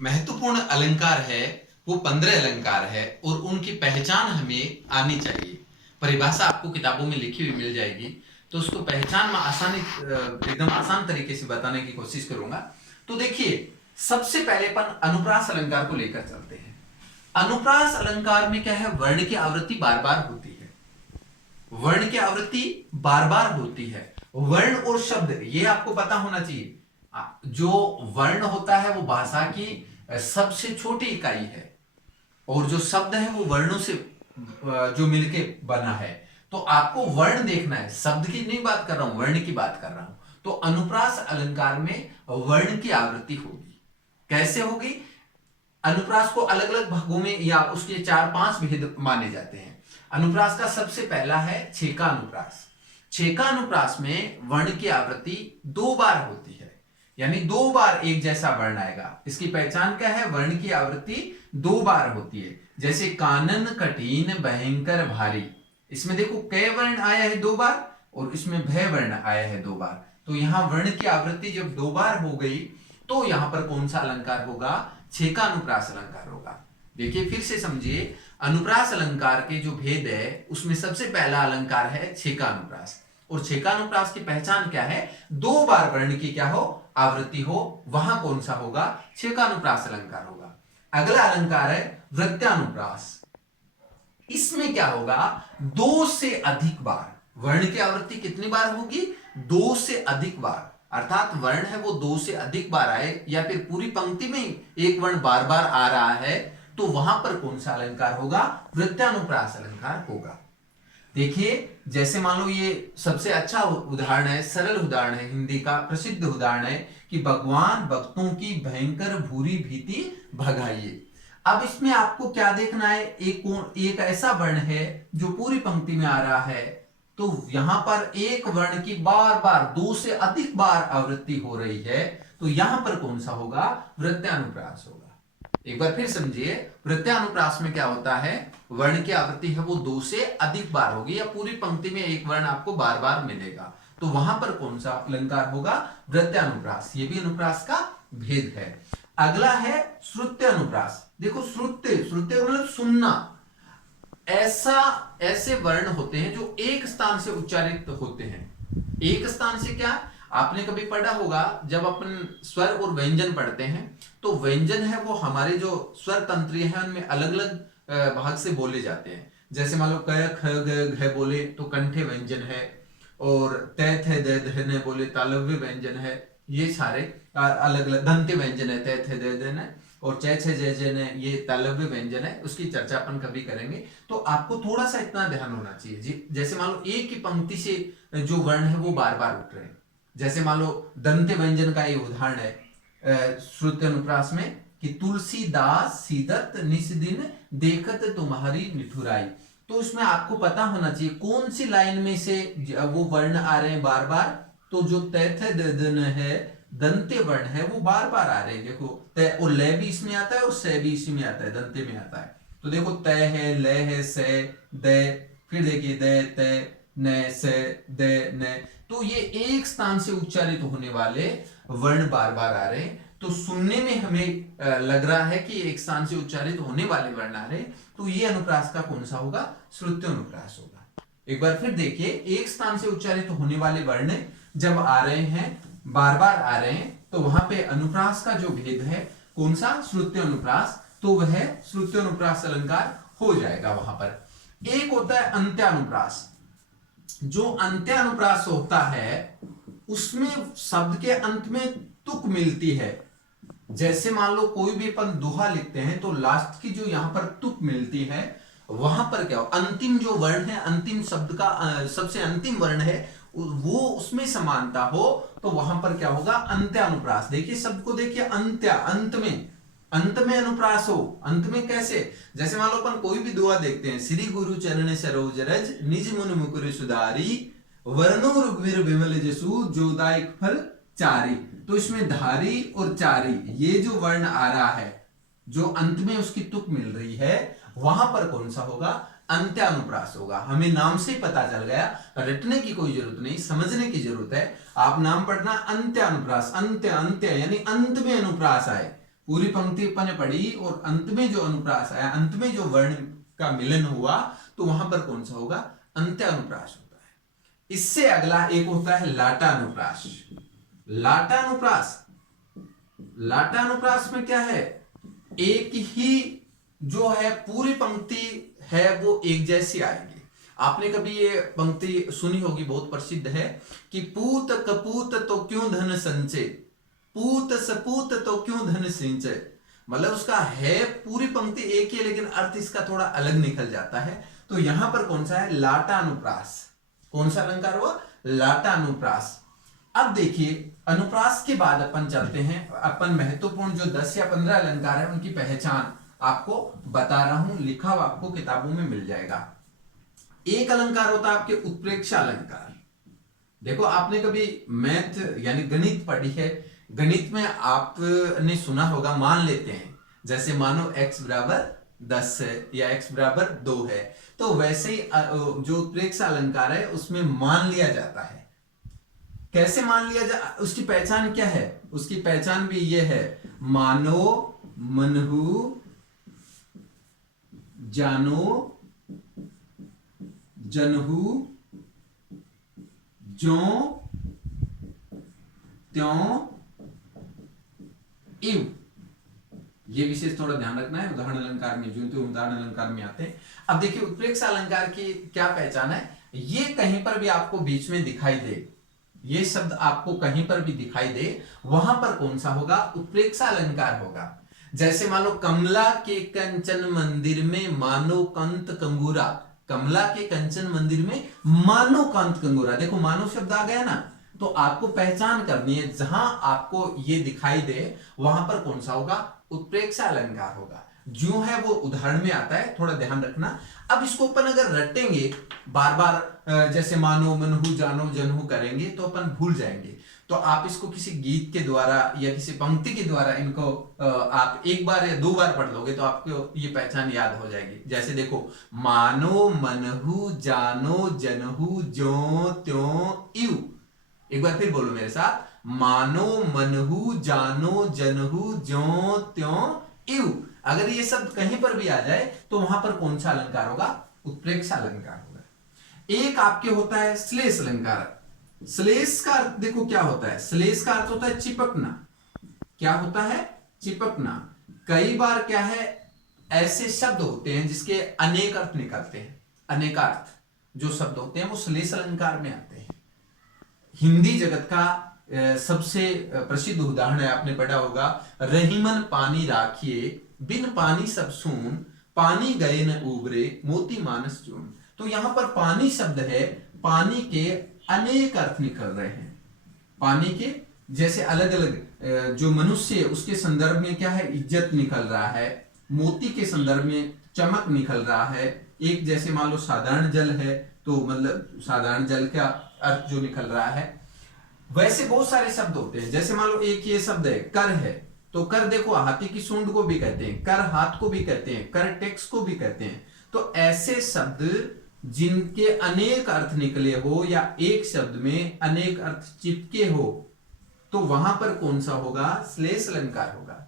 महत्वपूर्ण अलंकार है वो 15 अलंकार है और उनकी पहचान हमें आनी चाहिए। परिभाषा आपको किताबों में लिखी हुई मिल जाएगी, तो उसको पहचान में एकदम आसान तरीके से बताने की कोशिश करूंगा। तो देखिए, सबसे पहले अपन अनुप्रास अलंकार को लेकर चलते हैं। अनुप्रास अलंकार में क्या है, वर्ण की आवृत्ति बार बार होती है। वर्ण की आवृत्ति बार बार होती है। वर्ण और शब्द ये आपको पता होना चाहिए। जो वर्ण होता है वो भाषा की सबसे छोटी इकाई है, और जो शब्द है वो वर्णों से जो मिलके बना है। तो आपको वर्ण देखना है, शब्द की नहीं बात कर रहा हूं, वर्ण की बात कर रहा हूं। तो अनुप्रास अलंकार में वर्ण की आवृत्ति होगी। कैसे होगी? अनुप्रास को अलग अलग भागों में या उसके 4-5 भेद माने जाते हैं। अनुप्रास का सबसे पहला है छेका अनुप्रास। छेका अनुप्रास में वर्ण की आवृत्ति 2 बार होती है, यानी 2 बार एक जैसा वर्ण आएगा। इसकी पहचान क्या है? वर्ण की आवृत्ति 2 बार होती है। जैसे कानन कठिन भयंकर भारी, इसमें देखो कै वर्ण आया है 2 बार, और इसमें भय वर्ण आया है 2 बार। तो यहां वर्ण की आवृत्ति जब 2 बार हो गई तो यहां पर कौन सा अलंकार होगा? छेका अनुप्रास अलंकार होगा। देखिए फिर से समझिए, अनुप्रास अलंकार के जो भेद है उसमें सबसे पहला अलंकार है छेका अनुप्रास। और छेका अनुप्रास की पहचान क्या है? 2 बार वर्ण की क्या हो? आवृत्ति हो। वहां कौन सा होगा? छेका अनुप्रास अलंकार होगा। अगला अलंकार है वृत्यानुप्रास। इसमें क्या होगा? 2 से अधिक बार वर्ण की आवृत्ति कितनी बार होगी? 2 से अधिक बार, अर्थात वर्ण है वो 2 से अधिक बार आए, या फिर पूरी पंक्ति में एक वर्ण बार बार आ रहा है, तो वहां पर कौन सा अलंकार होगा? वृत्यानुप्रास अलंकार होगा। देखिए, जैसे मान लो ये सबसे अच्छा उदाहरण है, सरल उदाहरण है, हिंदी का प्रसिद्ध उदाहरण है कि भगवान भक्तों की भयंकर भूरी भीति भगाइए। अब इसमें आपको क्या देखना है? एक ऐसा वर्ण है जो पूरी पंक्ति में आ रहा है, तो यहां पर एक वर्ण की बार बार 2 से अधिक बार आवृत्ति हो रही है, तो यहां पर कौन सा होगा? वृत्यानुप्रास होगा। एक बार फिर समझिए, वृत्यानुप्रास में क्या होता है? वर्ण की आवृत्ति है वो 2 से अधिक बार होगी, या पूरी पंक्ति में एक वर्ण आपको बार बार मिलेगा, तो वहां पर कौन सा अलंकार होगा? वृत्यानुप्रास। ये भी अनुप्रास का भेद है। अगला है श्रुत्य अनुप्रास। देखो, श्रुत्य मतलब सुनना। ऐसे वर्ण होते हैं जो एक स्थान से उच्चारित होते हैं। एक स्थान से क्या? आपने कभी पढ़ा होगा, जब अपन स्वर और व्यंजन पढ़ते हैं तो व्यंजन है वो हमारे जो स्वर तंत्रिय है उनमें अलग अलग भाग से बोले जाते हैं। जैसे मान लो क ख ग घ बोले तो कंठे व्यंजन है, और तै थे द ध न बोले तालव्य व्यंजन है। ये सारे अलग अलग दंत्य व्यंजन है, तै थे द ध न, और चे छे जे जे ने ये तालव्य व्यंजन है। उसकी चर्चा अपन कभी करेंगे। तो आपको थोड़ा सा इतना ध्यान होना चाहिए जी। जैसे मान लो एक ही पंक्ति से जो वर्ण है वो बार बार उठ रहे हैं। जैसे मान लो दंत्य व्यंजन का ये उदाहरण है श्रुत्य अनुप्रास में कि तुलसीदास सीदत निस दिन देखत तुम्हारी निठुराई। तो उसमें आपको पता होना चाहिए कौन सी लाइन में से वो वर्ण आ रहे हैं बार बार। तो जो तैथ दन है, दंत्य वर्ण है, वो बार बार आ रहे हैं। देखो, तय और लय भी इसमें आता है और स भी इसी में आता है, दंत्य में आता है। तो देखो, तय है, लय है, स, द, फिर देखिए द, त, न, स, द, न। तो ये एक स्थान से उच्चारित होने वाले वर्ण बार बार आ रहे हैं। तो सुनने में हमें लग रहा है कि एक स्थान से उच्चारित होने वाले वर्ण आ रहे हैं, तो ये अनुप्रास का कौन सा होगा? श्रुत्य अनुप्रास होगा। एक बार फिर देखिए, एक स्थान से उच्चारित होने वाले वर्ण जब आ रहे हैं, बार बार आ रहे हैं, तो वहां पे अनुप्रास का जो भेद है कौन सा? श्रुत्य अनुप्रास। तो वह श्रुत्य अनुप्रास अलंकार हो जाएगा वहां पर। एक होता है अंत्यानुप्रास। जो अंत्यानुप्रास होता है उसमें शब्द के अंत में तुक मिलती है। जैसे मान लो कोई भी अपन दोहा लिखते हैं तो लास्ट की जो यहां पर तुक मिलती है, वहां पर क्या हो? अंतिम जो वर्ण है, अंतिम शब्द का सबसे अंतिम वर्ण है, वो उसमें समानता हो, तो वहां पर क्या होगा? अंत्यानुप्रास। देखिए शब्द को, देखिए अंत्य, अंत में अनुप्रास हो। अंत में कैसे? जैसे मान लो अपन कोई भी दुआ देखते हैं, श्री गुरु चरण सरोज रज निज मुन मुकुर सुधारी वर्णो रघुवीर विमल जसु जोदायक फल चारी। तो इसमें धारी और चारी ये जो वर्ण आ रहा है, जो अंत में उसकी तुक मिल रही है, वहां पर कौन सा होगा? अंत्यानुप्रास होगा। हमें नाम से पता चल गया, रटने की कोई जरूरत नहीं, समझने की जरूरत है। आप नाम पढ़ना अंत्यानुप्रास। अंत्य अंत्य यानी अंत में अनुप्रास आए, पूरी पंक्ति अपन ने पढ़ी और अंत में जो अनुप्रास आया, अंत में जो वर्ण का मिलन हुआ, तो वहां पर कौन सा होगा? अंत्य अनुप्रास होता है। इससे अगला एक होता है लाटा अनुप्रास। लाटा अनुप्रास, लाटा अनुप्रास में क्या है? एक ही जो है पूरी पंक्ति है वो एक जैसी आएगी। आपने कभी ये पंक्ति सुनी होगी, बहुत प्रसिद्ध है कि पूत कपूत तो क्यों धन संचय, पूत सपूत तो क्यों धन सिंचय। मतलब उसका है पूरी पंक्ति एक ही, लेकिन अर्थ इसका थोड़ा अलग निकल जाता है। तो यहां पर कौन सा है? लाटा अनुप्रास। कौन सा अलंकार हुआ? लाटा अनुप्रास। अब देखिए अनुप्रास के बाद अपन चलते हैं, अपन महत्वपूर्ण जो 10 या 15 अलंकार है उनकी पहचान आपको बता रहा हूं, लिखा हुआ आपको किताबों में मिल जाएगा। एक अलंकार होता है आपके उत्प्रेक्षा अलंकार। देखो आपने कभी मैथ यानी गणित पढ़ी है, गणित में आपने सुना होगा, मान लेते हैं जैसे मानो x बराबर 10 है या x बराबर 2 है, तो वैसे ही जो उत्प्रेक्षा अलंकार है उसमें मान लिया जाता है। कैसे मान लिया उसकी पहचान क्या है? उसकी पहचान भी ये है, मानो, मनहु, जानो, जनहु, ज्यों त्यों इव। ये विशेष थोड़ा ध्यान रखना है, उदाहरण अलंकार में जो तो उदाहरण अलंकार में आते हैं। अब देखिए उत्प्रेक्षा अलंकार की क्या पहचान है? ये कहीं पर भी आपको बीच में दिखाई दे, ये शब्द आपको कहीं पर भी दिखाई दे, वहां पर कौन सा होगा? उत्प्रेक्षा अलंकार होगा। जैसे मान लो कमला के कंचन मंदिर में मानो कंत कंगूरा, कमला के कंचन मंदिर में मानो कांत कंगूरा। देखो मानो शब्द आ गया ना, तो आपको पहचान करनी है, जहां आपको ये दिखाई दे वहां पर कौन सा होगा? उत्प्रेक्षा अलंकार होगा। जो है वो उदाहरण में आता है, थोड़ा ध्यान रखना। अब इसको अपन अगर रटेंगे बार बार, जैसे मानो, मनहु, जानो, जनहु करेंगे तो अपन भूल जाएंगे। तो आप इसको किसी गीत के द्वारा या किसी पंक्ति के द्वारा इनको आप एक बार या 2 बार पढ़ लोगे तो आपको ये पहचान याद हो जाएगी। जैसे देखो, मानो, मनहु, जानो, जनहु, ज्यों त्यों इव। एक बार फिर बोलो मेरे साथ, मानो, मनहु, जानो, जनहु, ज्यों त्यों इव। अगर ये शब्द कहीं पर भी आ जाए तो वहां पर कौन सा अलंकार होगा? उत्प्रेक्षा अलंकार होगा। एक आपके होता है श्लेष अलंकार। श्लेष का अर्थ देखो क्या होता है? श्लेष का अर्थ होता है चिपकना। क्या होता है? चिपकना। कई बार क्या है, ऐसे शब्द होते हैं जिसके अनेक अर्थ निकलते हैं। अनेकार्थ जो शब्द होते हैं वो श्लेष अलंकार में आते हैं। हिंदी जगत का सबसे प्रसिद्ध उदाहरण है, आपने पढ़ा होगा, रहीमन पानी राखिए, बिन पानी सब सून, पानी गए न उबरे, मोती मानस चून। तो यहां पर पानी शब्द है, पानी के अनेक अर्थ निकल रहे हैं। पानी के जैसे अलग अलग, जो मनुष्य है उसके संदर्भ में क्या है? इज्जत निकल रहा है। मोती के संदर्भ में चमक निकल रहा है। एक जैसे मान लो साधारण जल है तो मतलब साधारण जल का अर्थ जो निकल रहा है। वैसे बहुत सारे शब्द होते हैं। जैसे मान लो एक ये शब्द है कर है, तो कर देखो हाथी की सूंड को भी कहते हैं, कर हाथ को भी कहते हैं, कर टैक्स को भी कहते हैं। तो ऐसे शब्द जिनके अनेक अर्थ निकले हो या एक शब्द में अनेक अर्थ चिपके हो, तो वहां पर कौन सा होगा? श्लेष अलंकार होगा।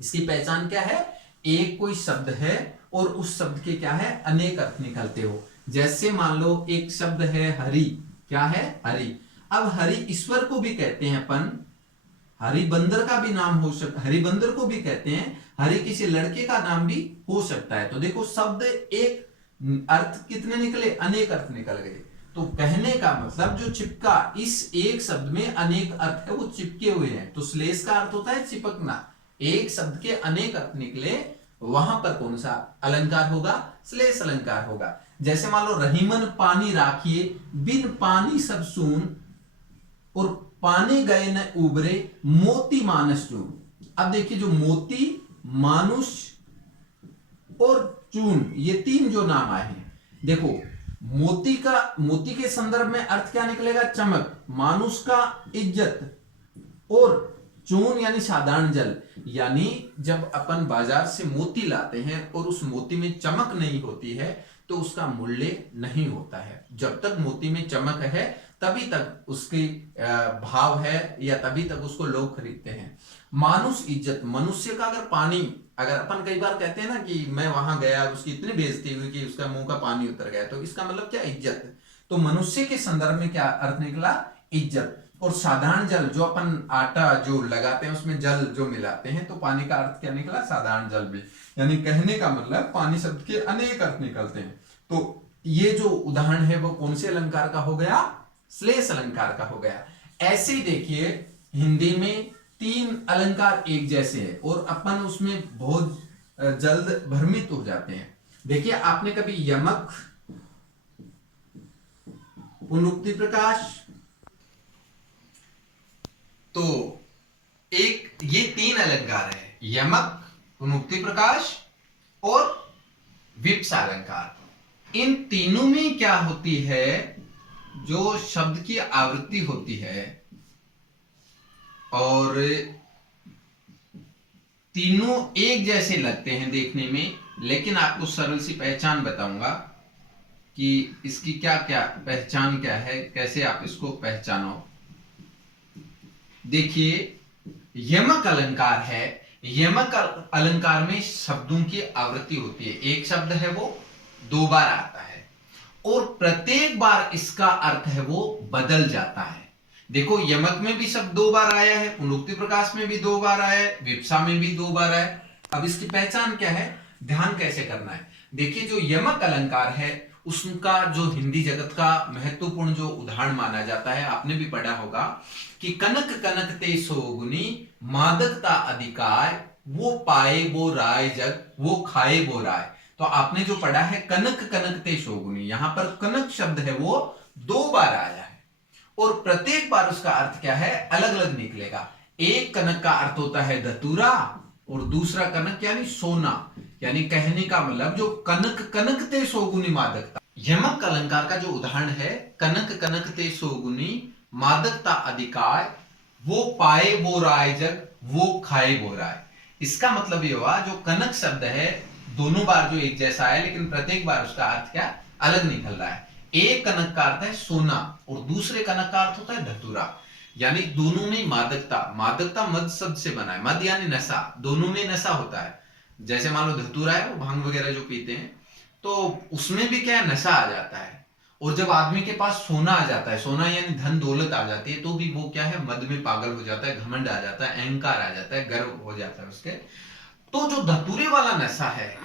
इसकी पहचान क्या है? एक कोई शब्द है और उस शब्द के क्या है? अनेक अर्थ निकलते हो। जैसे मान लो एक शब्द है हरि। क्या है? हरि। अब हरि ईश्वर को भी कहते हैं अपन, हरि बंदर का भी नाम हो सकता, हरि बंदर को भी कहते हैं, हरि किसी लड़के का नाम भी हो सकता है। तो देखो शब्द एक अर्थ कितने निकले? अनेक अर्थ निकल गए। तो कहने का मतलब जो चिपका, इस एक शब्द में अनेक अर्थ है वो चिपके हुए हैं। तो श्लेष का अर्थ होता है चिपकना। एक शब्द के अनेक अर्थ निकले, वहां पर कौन सा अलंकार होगा? श्लेष अलंकार होगा। जैसे मान लो रहीमन पानी राखिए, बिन पानी सब सून, और पानी गए न उबरे, मोती मानस चून। अब देखिए जो मोती, मानुष और चून, ये 3 जो नाम आए हैं, देखो मोती के संदर्भ में अर्थ क्या निकलेगा? चमक। मानुष का इज्जत, और चून यानी साधारण जल। यानी जब अपन बाजार से मोती लाते हैं और उस मोती में चमक नहीं होती है तो उसका मूल्य नहीं होता है। जब तक मोती में चमक है तभी तक उसकी भाव है या तभी तक उसको लोग खरीदते हैं। मानुष इज्जत, मनुष्य का अगर पानी, अगर अपन कई बार कहते हैं ना कि मैं वहां गया उसकी इतनी बेइज्जती हुई कि उसका मुंह का पानी उतर गया, तो इसका मतलब क्या, इज्जत। तो मनुष्य के संदर्भ में क्या अर्थ निकला, इज्जत। और साधारण जल, जो अपन आटा जो लगाते हैं उसमें जल जो मिलाते हैं, तो पानी का अर्थ क्या निकला, साधारण जल भी। यानी कहने का मतलब पानी शब्द के अनेक अर्थ निकलते हैं। तो ये जो उदाहरण है वो कौन से अलंकार का हो गया, श्लेष अलंकार का हो गया। ऐसे ही देखिए हिंदी में 3 अलंकार एक जैसे हैं और अपन उसमें बहुत जल्द भ्रमित हो जाते हैं। देखिए आपने कभी यमक, पुनरुक्ति प्रकाश, तो एक ये 3 अलंकार है, यमक, पुनरुक्ति प्रकाश और विप्सा अलंकार। इन तीनों में क्या होती है, जो शब्द की आवृत्ति होती है और तीनों एक जैसे लगते हैं देखने में, लेकिन आपको सरल सी पहचान बताऊंगा कि इसकी क्या क्या पहचान क्या है, कैसे आप इसको पहचानो। देखिए यमक अलंकार है, यमक अलंकार में शब्दों की आवृत्ति होती है, एक शब्द है वो 2 बार आता है और प्रत्येक बार इसका अर्थ है वो बदल जाता है। देखो यमक में भी शब्द 2 बार आया है, पुनरुक्ति प्रकाश में भी 2 बार आया है, विप्सा में भी 2 बार आया है। अब इसकी पहचान क्या है, ध्यान कैसे करना है। देखिए जो यमक अलंकार है उसका जो हिंदी जगत का महत्वपूर्ण जो उदाहरण माना जाता है, आपने भी पढ़ा होगा कि कनक कनक ते सोगुनी मादकता अधिकार, वो पाए वो राय जग, वो खाए वो राय। तो आपने जो पढ़ा है कनक कनक ते शोगुनी, यहां पर कनक शब्द है वो 2 बार आया है और प्रत्येक बार उसका अर्थ क्या है, अलग अलग निकलेगा। एक कनक का अर्थ होता है धतूरा और दूसरा कनक यानी सोना। यानी कहने का मतलब जो कनक कनक ते सोगुनी मादकता, यमक अलंकार का जो उदाहरण है कनक कनक ते सोगुनी मादकता अधिकार, वो पाए वो राय जग, वो खाए वो राय। इसका मतलब ये हुआ जो कनक शब्द है दोनों बार जो एक जैसा है, लेकिन प्रत्येक बार उसका अर्थ क्या अलग निकल रहा है। एक कनक का अर्थ है सोना और दूसरे कनक का अर्थ होता है धतूरा। यानी दोनों में मादकता, मादकता मद शब्द से बना है, मद यानी नशा, दोनों में नशा होता है। जैसे मान लो धतूरा है, वो भांग वगैरह जो पीते हैं तो उसमें भी क्या है, नशा आ जाता है। और जब आदमी के पास सोना आ जाता है, सोना यानी धन दौलत आ जाती है, तो भी वो क्या है, मद में पागल हो जाता है, घमंड आ जाता है, अहंकार आ जाता है, गर्व हो जाता है उसके। तो जो धतूरे वाला नशा है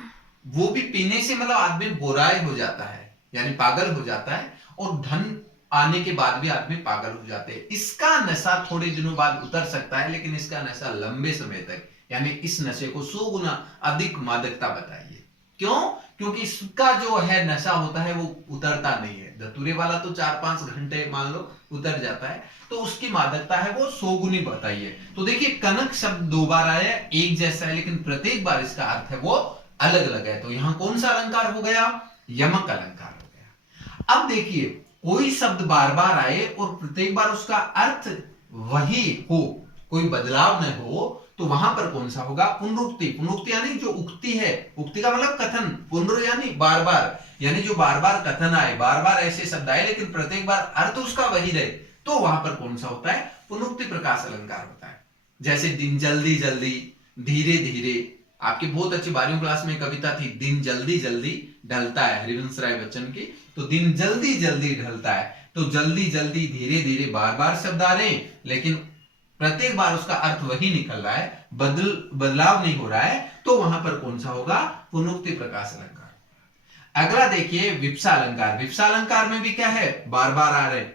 वो भी पीने से मतलब आदमी बोराय हो जाता है, यानी पागल हो जाता है, और धन आने के बाद भी आदमी पागल हो जाते हैं। इसका नशा थोड़े दिनों बाद उतर सकता है, लेकिन इसका नशा लंबे समय तक, यानी इस नशे को 100 गुना अधिक मादकता बताइए। क्यों? क्योंकि इसका जो है नशा होता है वो उतरता नहीं है। धतूरे वाला तो 4-5 घंटे मान लो उतर जाता है, तो उसकी मादकता है वो 100 गुनी बताइए। तो देखिए कनक शब्द 2 बार आया, एक जैसा है, लेकिन प्रत्येक बार इसका अर्थ है वो अलग अलग है। तो यहां कौन सा अलंकार हो गया, यमक अलंकार हो गया। अब देखिए कोई शब्द बार बार आए और प्रत्येक बार उसका अर्थ वही हो, कोई बदलाव न हो, तो वहां पर कौन सा होगा, पुनरुक्ति। पुनरुक्ति यानी जो उक्ति है, उक्ति का मतलब कथन, पुनरु यानी बार बार, यानी जो बार बार कथन आए, बार बार ऐसे शब्द आए लेकिन प्रत्येक बार अर्थ उसका वही रहे, तो वहां पर कौन सा होता है, पुनरुक्ति प्रकाश अलंकार होता है। जैसे दिन जल्दी जल्दी, धीरे धीरे। आपकी बहुत अच्छी 12वीं क्लास में कविता थी, दिन जल्दी जल्दी ढलता है, हरिवंश राय बच्चन की। तो दिन जल्दी जल्दी ढलता है, तो जल्दी जल्दी धीरे धीरे बार बार शब्द आ रहे हैं, लेकिन प्रत्येक बार उसका अर्थ वही निकल रहा है, बदलाव नहीं हो रहा है, तो वहां पर कौन सा होगा, पुनरुक्ति प्रकाश अलंकार। अगला देखिए विप्सा अलंकार। विप्सा अलंकार में भी क्या है, बार बार आ रहे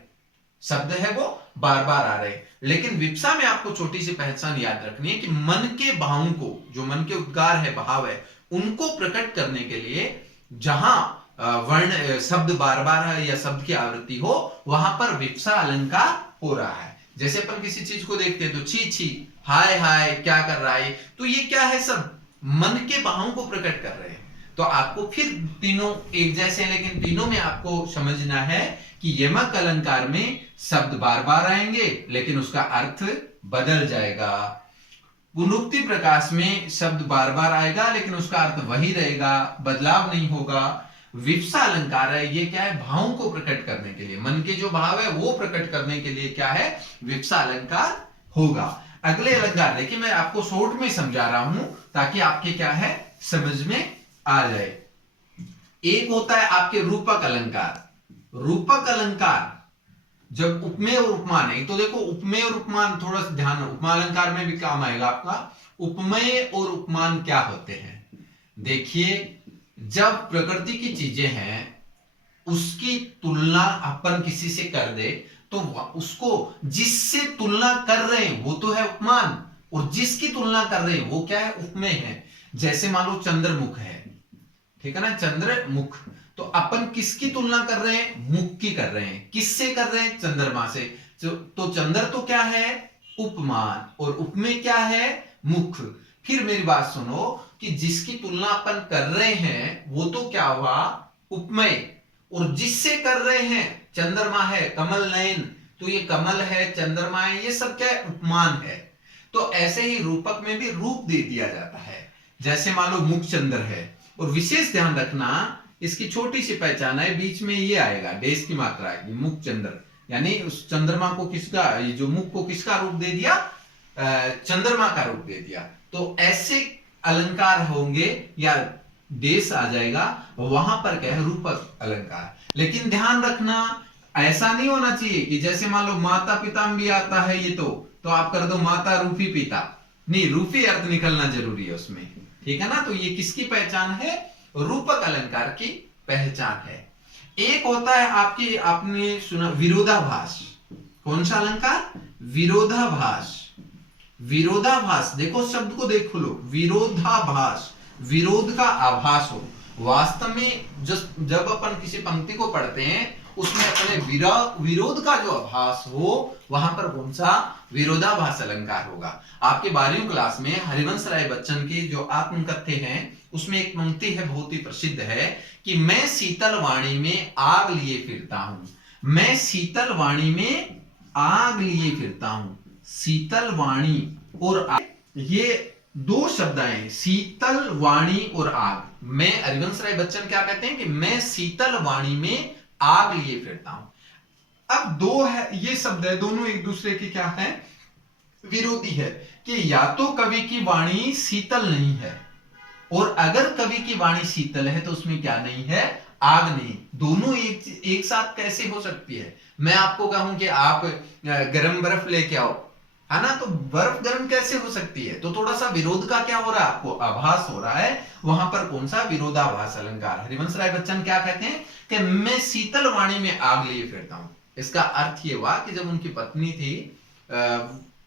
शब्द है वो बार बार आ रहे, लेकिन विप्सा में आपको छोटी सी पहचान याद रखनी है कि मन के भावों को, जो मन के उद्गार है, भाव है, उनको प्रकट करने के लिए जहां वर्ण शब्द बार बार या शब्द की आवृत्ति हो, वहां पर विप्सा अलंकार हो रहा है। जैसे अपन किसी चीज को देखते हैं तो छी छी, हाय हाय, क्या कर रहा है, तो ये क्या है, सब मन के भावों को प्रकट कर रहे हैं। तो आपको फिर तीनों एक जैसे हैं, लेकिन तीनों में आपको समझना है कि यमक अलंकार में शब्द बार बार आएंगे लेकिन उसका अर्थ बदल जाएगा। पुनरुक्ति प्रकाश में शब्द बार बार आएगा लेकिन उसका अर्थ वही रहेगा, बदलाव नहीं होगा। विवक्षा अलंकार है, ये क्या है, भावों को प्रकट करने के लिए, मन के जो भाव है वो प्रकट करने के लिए क्या है, विवक्षा अलंकार होगा। अगले अलंकार देखिए, मैं आपको शॉर्ट में समझा रहा हूं ताकि आपके क्या है, समझ में आ जाए। एक होता है आपके रूपक अलंकार। रूपक अलंकार जब उपमेय और उपमान है, तो देखो उपमेय और उपमान थोड़ा सा ध्यान, उपमा अलंकार में भी काम आएगा आपका। उपमेय और उपमान क्या होते हैं, देखिए जब प्रकृति की चीजें हैं उसकी तुलना अपन किसी से कर दे, तो उसको जिससे तुलना कर रहे हैं वो तो है उपमान, और जिसकी तुलना कर रहे हैं वो क्या है, उपमेय है। जैसे मान लो चंद्रमुख है, ठीक है ना, चंद्रमुख, तो अपन किसकी तुलना कर रहे हैं, मुख की कर रहे हैं। किससे कर रहे हैं, चंद्रमा से। तो चंद्र तो क्या है, उपमान, और उपमेय क्या है, मुख। फिर मेरी बात सुनो कि जिसकी तुलना अपन कर रहे हैं वो तो क्या हुआ, उपमेय, और जिससे कर रहे हैं, चंद्रमा है, कमल नयन, तो ये कमल है, चंद्रमा है, ये सब क्या है, उपमान है। तो ऐसे ही रूपक में भी रूप दे दिया जाता है। जैसे मान लो मुख चंद्र है, और विशेष ध्यान रखना इसकी छोटी सी पहचान है, बीच में ये आएगा, डेश की मात्रा आएगी, मुख चंद्र, यानी उस चंद्रमा को किसका, ये जो मुख को किसका रूप दे दिया, चंद्रमा का रूप दे दिया। तो ऐसे अलंकार होंगे या देश आ जाएगा, वहां पर क्या है, रूपक अलंकार। लेकिन ध्यान रखना ऐसा नहीं होना चाहिए कि जैसे मान लो माता पिता में भी आता है ये, तो आप कर दो माता रूपी पिता, नहीं, रूपी अर्थ निकलना जरूरी है उसमें, ठीक है ना। तो ये किसकी पहचान है, रूपक अलंकार की पहचान है। एक होता है आपकी, आपने सुना विरोधाभास। कौन सा अलंकार, विरोधाभास। विरोधाभास, देखो शब्द को देखो लो, विरोधाभास, विरोध का आभास हो। वास्तव में जब अपन किसी पंक्ति को पढ़ते हैं उसमें अपने विरोध का जो आभास हो, वहां पर कौन सा, विरोधाभास अलंकार होगा। आपके 12वीं क्लास में हरिवंश राय बच्चन की जो आत्मकथ्य हैं उसमें एक पंक्ति है, बहुत ही प्रसिद्ध है, कि मैं शीतल वाणी में आग लिए फिरता हूं। मैं शीतल वाणी में आग लिए फिरता हूं। शीतल वाणी और आग, ये दो शब्द आए, शीतल वाणी और आग। मैं, हरिवंश राय बच्चन क्या कहते हैं कि मैं शीतल वाणी में आग लिए फिरता हूं। अब दो है ये शब्द है, दोनों एक दूसरे की क्या है, विरोधी है। कि या तो कवि की वाणी शीतल नहीं है, और अगर कवि की वाणी शीतल है तो उसमें क्या नहीं है, आग नहीं। दोनों एक साथ कैसे हो सकती है। मैं आपको कहूं कि आप गर्म बर्फ लेके आओ, है ना, तो बर्फ गर्म कैसे हो सकती है। तो थोड़ा सा विरोध का क्या हो रहा है, आपको आभास हो रहा है। वहां पर कौन सा, विरोधाभास अलंकार। हरिवंश राय बच्चन क्या कहते हैं कि मैं शीतल वाणी में आग लिए फिरता हूं। इसका अर्थ ये हुआ कि जब उनकी पत्नी थी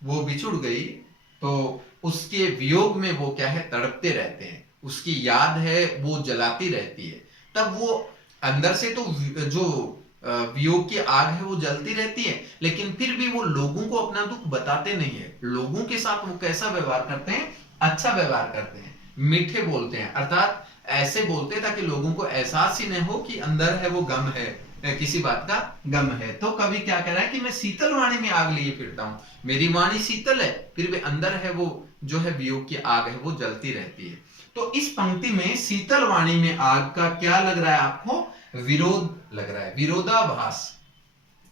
वो बिछुड़ गई, तो उसके वियोग में वो क्या है, तड़पते रहते हैं, उसकी याद है वो जलाती रहती है। तब वो अंदर से तो जो वियोग की आग है वो जलती रहती है, लेकिन फिर भी वो लोगों को अपना दुख बताते नहीं है। लोगों के साथ वो कैसा व्यवहार करते हैं, अच्छा व्यवहार करते हैं, मीठे बोलते हैं, अर्थात ऐसे बोलते हैं ताकि लोगों को एहसास ही नहीं हो कि अंदर है वो गम है, किसी बात का गम है। तो कवि क्या कह रहा है कि मैं शीतल वाणी में आग लिए फिरता हूं। मेरी वाणी शीतल है, फिर भी अंदर है वो जो है वियोग की आग है वो जलती रहती है। तो इस पंक्ति में शीतल वाणी में आग का क्या लग रहा है आपको, विरोध लग रहा है, विरोधाभास,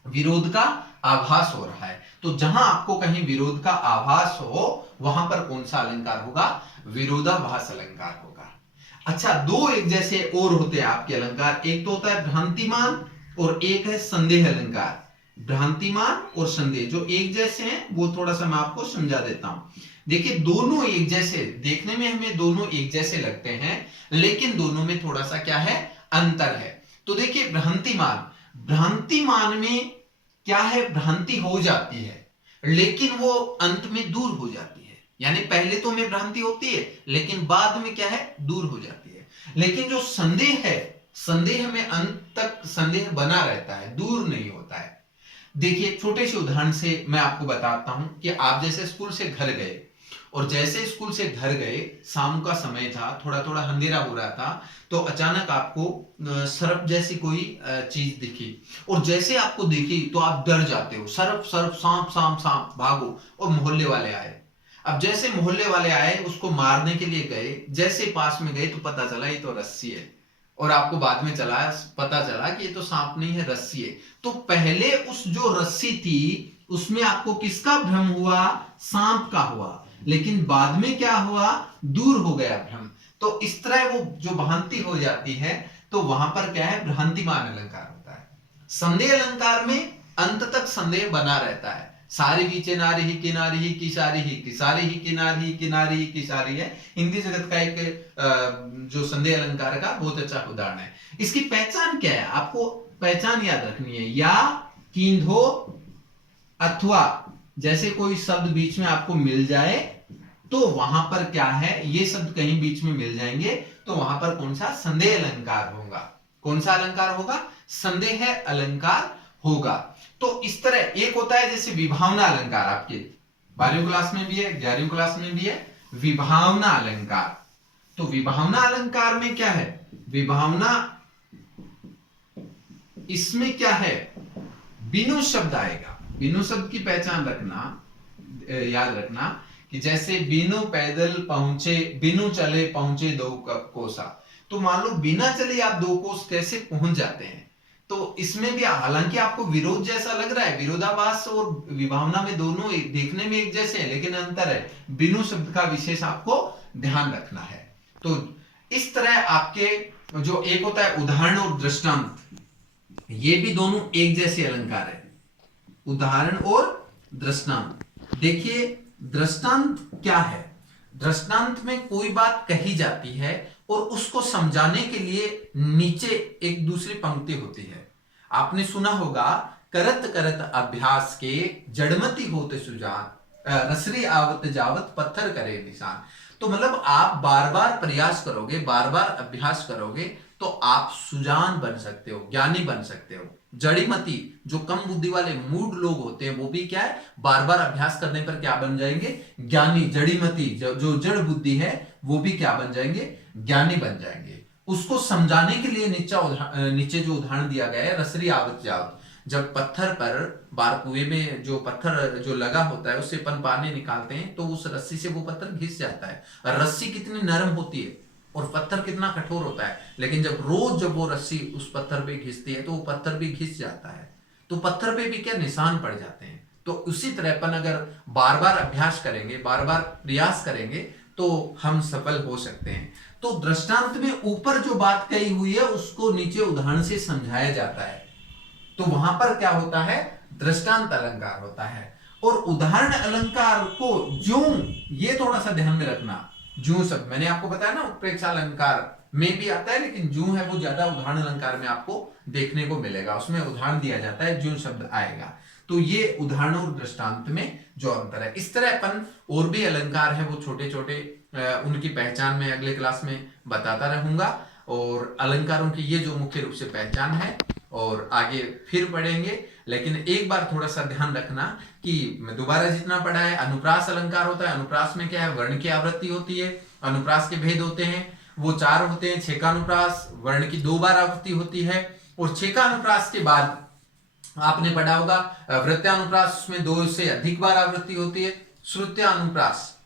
विरोध का आभास हो रहा है। तो जहां आपको कहीं विरोध का आभास हो, वहां पर कौन सा अलंकार होगा, विरोधाभास अलंकार होगा। अच्छा, दो एक जैसे और होते हैं आपके अलंकार, एक तो होता है भ्रांतिमान और एक है संदेह अलंकार। भ्रांतिमान और संदेह जो एक जैसे हैं वो थोड़ा सा मैं आपको समझा देता हूं। देखिए दोनों एक जैसे, देखने में हमें दोनों एक जैसे लगते हैं, लेकिन दोनों में थोड़ा सा क्या है, अंतर है। तो देखिए भ्रांतिमान, भ्रांतिमान में क्या है, भ्रांति हो जाती है लेकिन वो अंत में दूर हो जाती है। यानी पहले तो हमें भ्रांति होती है लेकिन बाद में क्या है, दूर हो जाती है। लेकिन जो संदेह है, संदेह में अंत तक संदेह बना रहता है, दूर नहीं होता है। देखिए छोटे से उदाहरण से मैं आपको बताता हूं कि आप जैसे स्कूल से घर गए, और जैसे स्कूल से घर गए, शाम का समय था, थोड़ा थोड़ा अंधेरा हो रहा था, तो अचानक आपको सर्प जैसी कोई चीज दिखी, और जैसे आपको दिखी तो आप डर जाते हो, सर्प सर्प, सांप सांप सांप, भागो। और मोहल्ले वाले आए। अब जैसे मोहल्ले वाले आए उसको मारने के लिए गए, जैसे पास में गए तो पता चला ये तो रस्सी है, और आपको बाद में पता चला कि ये तो सांप नहीं है, रस्सी है। तो पहले उस जो रस्सी थी उसमें आपको किसका भ्रम हुआ? सांप का हुआ। लेकिन बाद में क्या हुआ? दूर हो गया भ्रम। तो इस तरह वो जो भ्रांति हो जाती है, तो वहां पर क्या है? भ्रांतिमान अलंकार होता है। संदेह अलंकार में अंत तक संदेह बना रहता है। सारी ही चिनारी ही किनारी ही की सारी ही की सारी ही किनारी ही किनारी ही की सारी है हिंदी जगत का एक जो संदेह अलंकार का बहुत अच्छा उदाहरण है। इसकी पहचान क्या है? आपको पहचान याद रखनी है। या, कींधो, अथवा जैसे कोई शब्द बीच में आपको मिल जाए तो वहां पर क्या है? ये शब्द कहीं बीच में मिल जाएंगे तो वहां पर कौन सा? संदेह अलंकार होगा। कौन सा अलंकार होगा? संदेह अलंकार होगा। तो इस तरह एक होता है जैसे विभावना अलंकार, आपके 12वीं क्लास में भी है, 11वीं क्लास में भी है विभावना अलंकार। तो विभावना अलंकार में क्या है? विभावना, इसमें क्या है? बिनु शब्द आएगा। बिनु शब्द की पहचान रखना, याद रखना कि जैसे बिनु पैदल पहुंचे, बिनु चले पहुंचे 2 कोसा। तो मान लो बिना चले आप 2 कोस कैसे पहुंच जाते हैं? तो इसमें भी हालांकि आपको विरोध जैसा लग रहा है, विरोधाभास और विभावना में दोनों देखने में एक जैसे हैं, लेकिन अंतर है। बिनु शब्द का विशेष आपको ध्यान रखना है। तो इस तरह आपके जो एक होता है उदाहरण और दृष्टांत, ये भी दोनों एक जैसे अलंकार है। उदाहरण और दृष्टांत। देखिए दृष्टांत क्या है? दृष्टांत में कोई बात कही जाती है और उसको समझाने के लिए नीचे एक दूसरी पंक्ति होती है। आपने सुना होगा, करत करत अभ्यास के जड़मती होते सुजान, रसरी आवत जावत पत्थर करे निशान। तो मतलब आप बार बार प्रयास करोगे, बार बार अभ्यास करोगे तो आप सुजान बन सकते हो, ज्ञानी बन सकते हो। जड़ीमती, जो कम बुद्धि वाले मूड लोग होते हैं, वो भी क्या है? बार बार अभ्यास करने पर क्या बन जाएंगे? ज्ञानी। जड़ीमती जो जड़ बुद्धि है वो भी क्या बन जाएंगे? ज्ञानी बन जाएंगे। उसको समझाने के लिए नीचे जो उदाहरण दिया गया है, रसरी आवत जावत। जब पत्थर पर बार कुएं में जो पत्थर जो लगा होता है उससे अपन पानी निकालते हैं तो उस रस्सी से वो पत्थर घिस जाता है। और रस्सी कितनी नरम होती है और पत्थर कितना कठोर होता है, लेकिन जब वो रस्सी उस पत्थर पे घिसती है तो वो पत्थर भी घिस जाता है। तो पत्थर पे भी क्या निशान पड़ जाते हैं। तो उसी तरह अपन अगर बार बार अभ्यास करेंगे, बार बार प्रयास करेंगे तो हम सफल हो सकते हैं। तो दृष्टांत में ऊपर जो बात कही हुई है उसको नीचे उदाहरण से समझाया जाता है। तो वहां पर क्या होता है? दृष्टांत अलंकार होता है। और उदाहरण अलंकार को जो, ये थोड़ा सा ध्यान में रखना, जो शब्द मैंने आपको बताया ना उत्प्रेक्षा अलंकार में भी आता है, लेकिन जो है वो ज्यादा उदाहरण अलंकार में आपको देखने को मिलेगा। उसमें उदाहरण दिया जाता है, जो शब्द आएगा। तो ये उदाहरण और दृष्टांत में जो अंतर है। इस तरह अपन और भी अलंकार है वो छोटे छोटे, उनकी पहचान में अगले क्लास में बताता रहूंगा। और अलंकारों की ये जो मुख्य रूप से पहचान है और आगे फिर पढ़ेंगे। लेकिन एक बार थोड़ा सा ध्यान रखना कि मैं दोबारा जितना पढ़ा है, अनुप्रास अलंकार होता है। अनुप्रास में क्या है? वर्ण की आवृत्ति होती है। अनुप्रास के भेद होते हैं, वो 4 होते हैं। छेकानुप्रास, वर्ण की 2 बार आवृत्ति होती है। और छेकानुप्रास के बाद आपने पढ़ा होगा वृत्यानुप्रास, उसमें 2 से अधिक बार आवृत्ति होती है। श्रुत्यानुप्रास,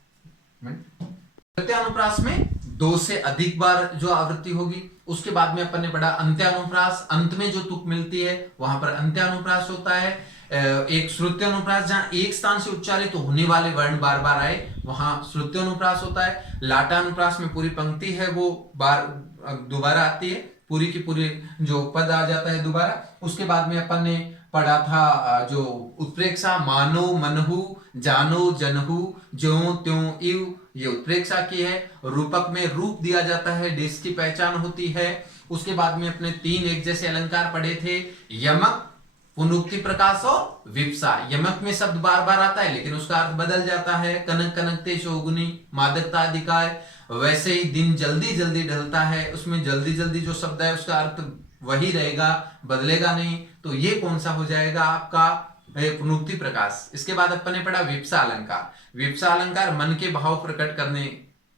वृत्यानुप्रास में 2 से अधिक बार जो आवृत्ति होगी। उसके बाद में अपन ने पढ़ा अंत्यानुप्रास, अंत में जो तुक मिलती है वहां पर अंत्यानुप्रास होता है। एक श्रुत्यानुप्रास, जहां एक स्थान से उच्चारित होने वाले वर्ण बार बार आए वहां श्रुत्यानुप्रास होता है। लाटानुप्रास में पूरी पंक्ति है वो बार दोबारा आती है, पूरी की पूरी जो पद आ जाता है दोबारा। उसके बाद में अपन ने पढ़ा था जो उत्प्रेक्षा, मानो मनहु, जानो जनहु, ज्यों त्यों इव, ये उत्प्रेक्षा की है। रूपक में रूप दिया जाता है, देश की पहचान होती है। उसके बाद में अपने 3 एक जैसे अलंकार पढ़े थे, यमक, पुनरुक्ति प्रकाश और विप्सा। यमक में शब्द बार बार आता है लेकिन उसका अर्थ बदल जाता है। कनक कनकते शोगुनी, मादकता अधिकार। वैसे ही दिन जल्दी जल्दी ढलता है, उसमें जल्दी जल्दी जो शब्द है उसका अर्थ वही रहेगा, बदलेगा नहीं। तो ये कौन सा हो जाएगा? आपका पुनरुक्ति प्रकाश। इसके बाद अपन ने पढ़ा विप्सा अलंकार। विप्सा अलंकार मन के भाव प्रकट करने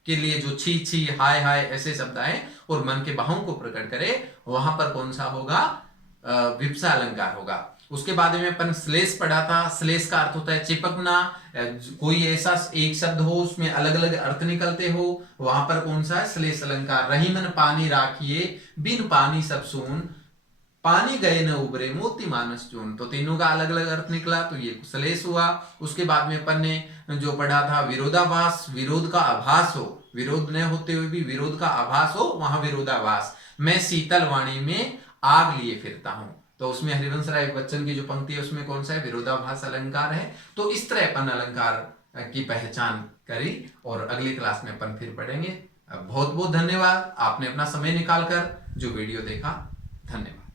के लिए जो छी छी, हाय हाय ऐसे शब्द आए और मन के भावों को प्रकट करे, वहां पर कौन सा होगा? विप्सा अलंकार होगा। उसके बाद में अपन श्लेष पढ़ा था। श्लेष का अर्थ होता है चिपकना, कोई ऐसा एक शब्द हो उसमें अलग अलग अर्थ निकलते हो, वहां पर कौन सा है, श्लेष अलंकार। रही मन पानी राखिए बिन पानी सब सून, पानी गए न उबरे मोती मानस चून। तो तीनों का अलग अलग अर्थ निकला, तो ये श्लेष हुआ। उसके बाद में अपन ने जो पढ़ा था विरोधाभास, विरोध का आभास हो, विरोध न होते हुए भी विरोध का आभास हो, वहां विरोधाभास। मैं शीतल वाणी में आग लिए फिरता हूं, तो उसमें हरिवंश राय बच्चन की जो पंक्ति है उसमें कौन सा है, विरोधाभास अलंकार है। तो इस तरह अपन अलंकार की पहचान करी और अगली क्लास में अपन फिर पढ़ेंगे। बहुत बहुत धन्यवाद, आपने अपना समय निकालकर जो वीडियो देखा, धन्यवाद।